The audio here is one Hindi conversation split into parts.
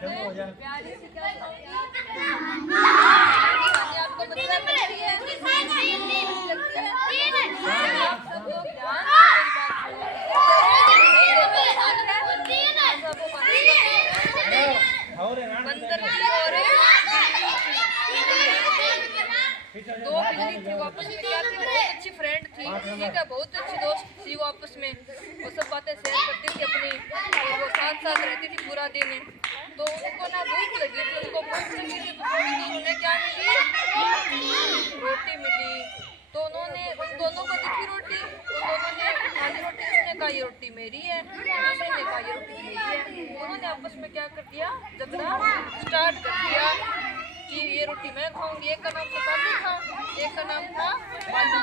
प्यारी सी क्या आपको मतलब लगती है सब लोग ध्यान बंदर की और दो बिल्ली थी वो आपस में क्या थी बहुत अच्छी फ्रेंड थी ठीक है बहुत अच्छी दोस्त थी वो आपस में वो सब बातें शेयर करती थी अपनी वो साथ साथ रहती थी पूरा दिन तो उनको ना भूख लगी थी उनको भूख लगी थी तो उन्हें क्या मिली रोटी मिली तो उन्होंने उन दोनों को दिखी रोटी उन दोनों ने खाली रोटी उसने कहा ये रोटी मेरी है दूसरे ने कहा ये रोटी मेरी है उन्होंने आपस में क्या कर दिया झगड़ा स्टार्ट कर दिया कि ये रोटी मैं खाऊंगी एक का नाम तो बालू था एक का नाम था बालू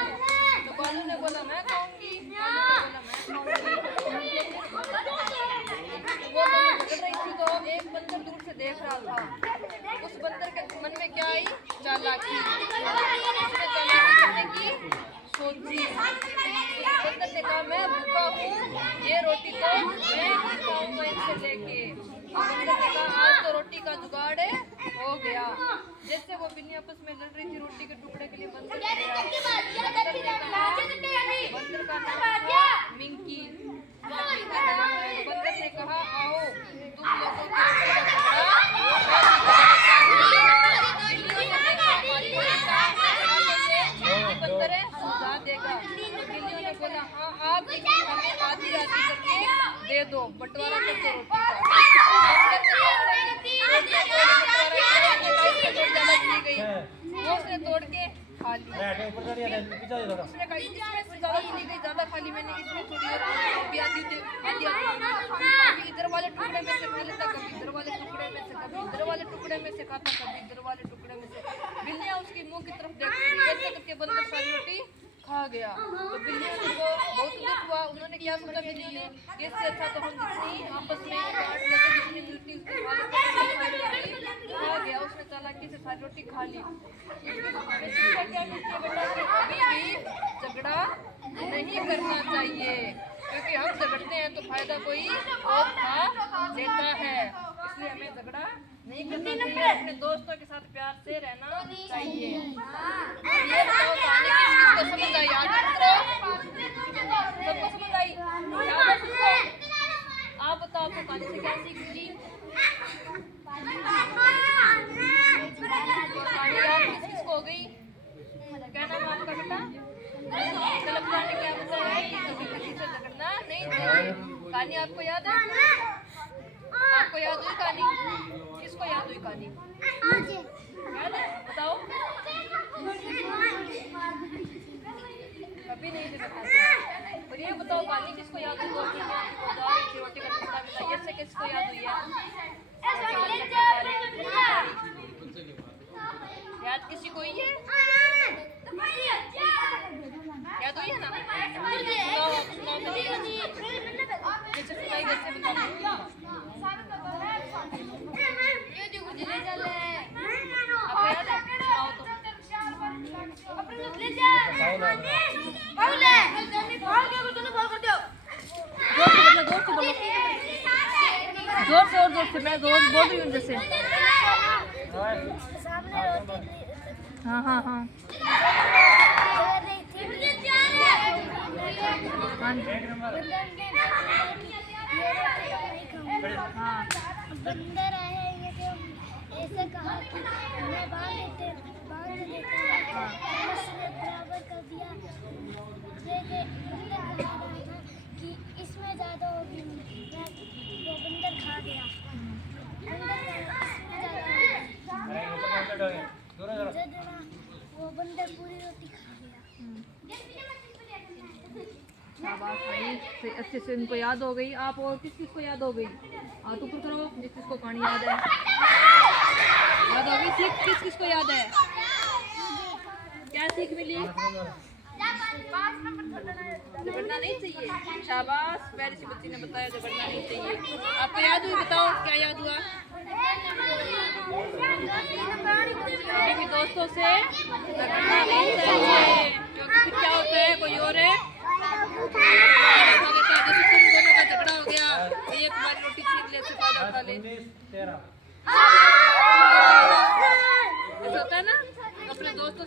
तो बालू ने बोला मैं खाऊंगी बालू ने बोला मैं खाऊंगी वो दोनों झगड़ रही थी तो एक बंदर दूर से देख रहा था उस बंदर के मन में क्या आई चालाकी उसने चालाकी करने की सोची बंदर ने कहा मैं भूखा हूँ ये रोटी तो मैं ही खाऊंगा इनसे लेके बंदर ने कहा आज तो रोटी का जुगाड़ है हो गया जैसे वो बिल्ली आपस में लड़ रही थी रोटी के टुकड़े के लिए बंदर का नाम था मिंकी बंदर ने कहा आओ तुम लोगों के बंदर है समझा देगा बिल्लियों ने बोला हाँ आप हमें आधी आधी करके दे दो बंटवारा कर दो रोटी का उसने तोड़ के खा ली उसने कहा इसमें ज्यादा चली गई ज्यादा खा ली मैंने इसमें थोड़ी और भी आधी इधर वाले टुकड़े में से खा लेता कभी इधर वाले टुकड़े में से कभी इधर वाले टुकड़े में से खाता कभी इधर वाले टुकड़े में से बिल्लियां उसकी मुंह की तरफ देखती ऐसे करके बंदर सारी रोटी खा गया तो बिल्लियों को बहुत दुख हुआ उन्होंने क्या सोचा बिल्ली ने इससे अच्छा तो हम जितनी आपस में बांट लेते जितनी मिलती उसके खा गया उसने चालाकी से सारी रोटी खा ली शिक्षा क्या मिलती है बेटा कि कभी भी झगड़ा नहीं करना चाहिए क्योंकि हम झगड़ते हैं तो फायदा कोई और खा लेता है इसलिए हमें झगड़ा नहीं करना चाहिए अपने दोस्तों के साथ प्यार से रहना चाहिए ये बताओ कहानी किसको समझ आई याद सबको समझ आई आप बताओ आपको कहानी से क्या सीख मिली कहानी याद किसको हो गई क्या नाम है आपका बेटा कलपता ने क्या बताया कि कभी किसी से झगड़ना नहीं चाहिए कहानी आपको याद है आपको याद हुई कहानी किसको याद हुई कहानी याद है बताओ कभी नहीं थे बताते और ये बताओ कहानी किसको याद हुई रोटी का टुकड़ा मिला ऐसे किसको याद हुई है याद किसी को ही है याद हुई है ना जोर से और जोर से मैं जोर बोल रही हूँ जैसे हाँ हाँ हाँ बंदर आए ये ऐसे कहा कि मैं बांध देते उसने बराबर कर दिया ये बंदर कहा रहा था कि इसमें ज़्यादा होगी वो बंदर खा गया वो बंदर पूरी रोटी खा गया शाबाश भाई अच्छे से उनको याद हो गई आप और किस किस को याद हो गई हाथ ऊपर करो जिस किस को कहानी याद है याद हो गई सीख किस किस को याद है क्या सीख मिली झगड़ना नहीं चाहिए शाबाश प्यारी सी बच्ची ने बताया झगड़ना नहीं चाहिए आपको याद हुई बताओ क्या याद हुआ कभी भी दोस्तों से झगड़ना नहीं चाहिए क्योंकि फिर क्या होता है कोई और है जैसे तुम दोनों का झगड़ा हो गया एक बार रोटी छीन ले सिपा ले हाँ।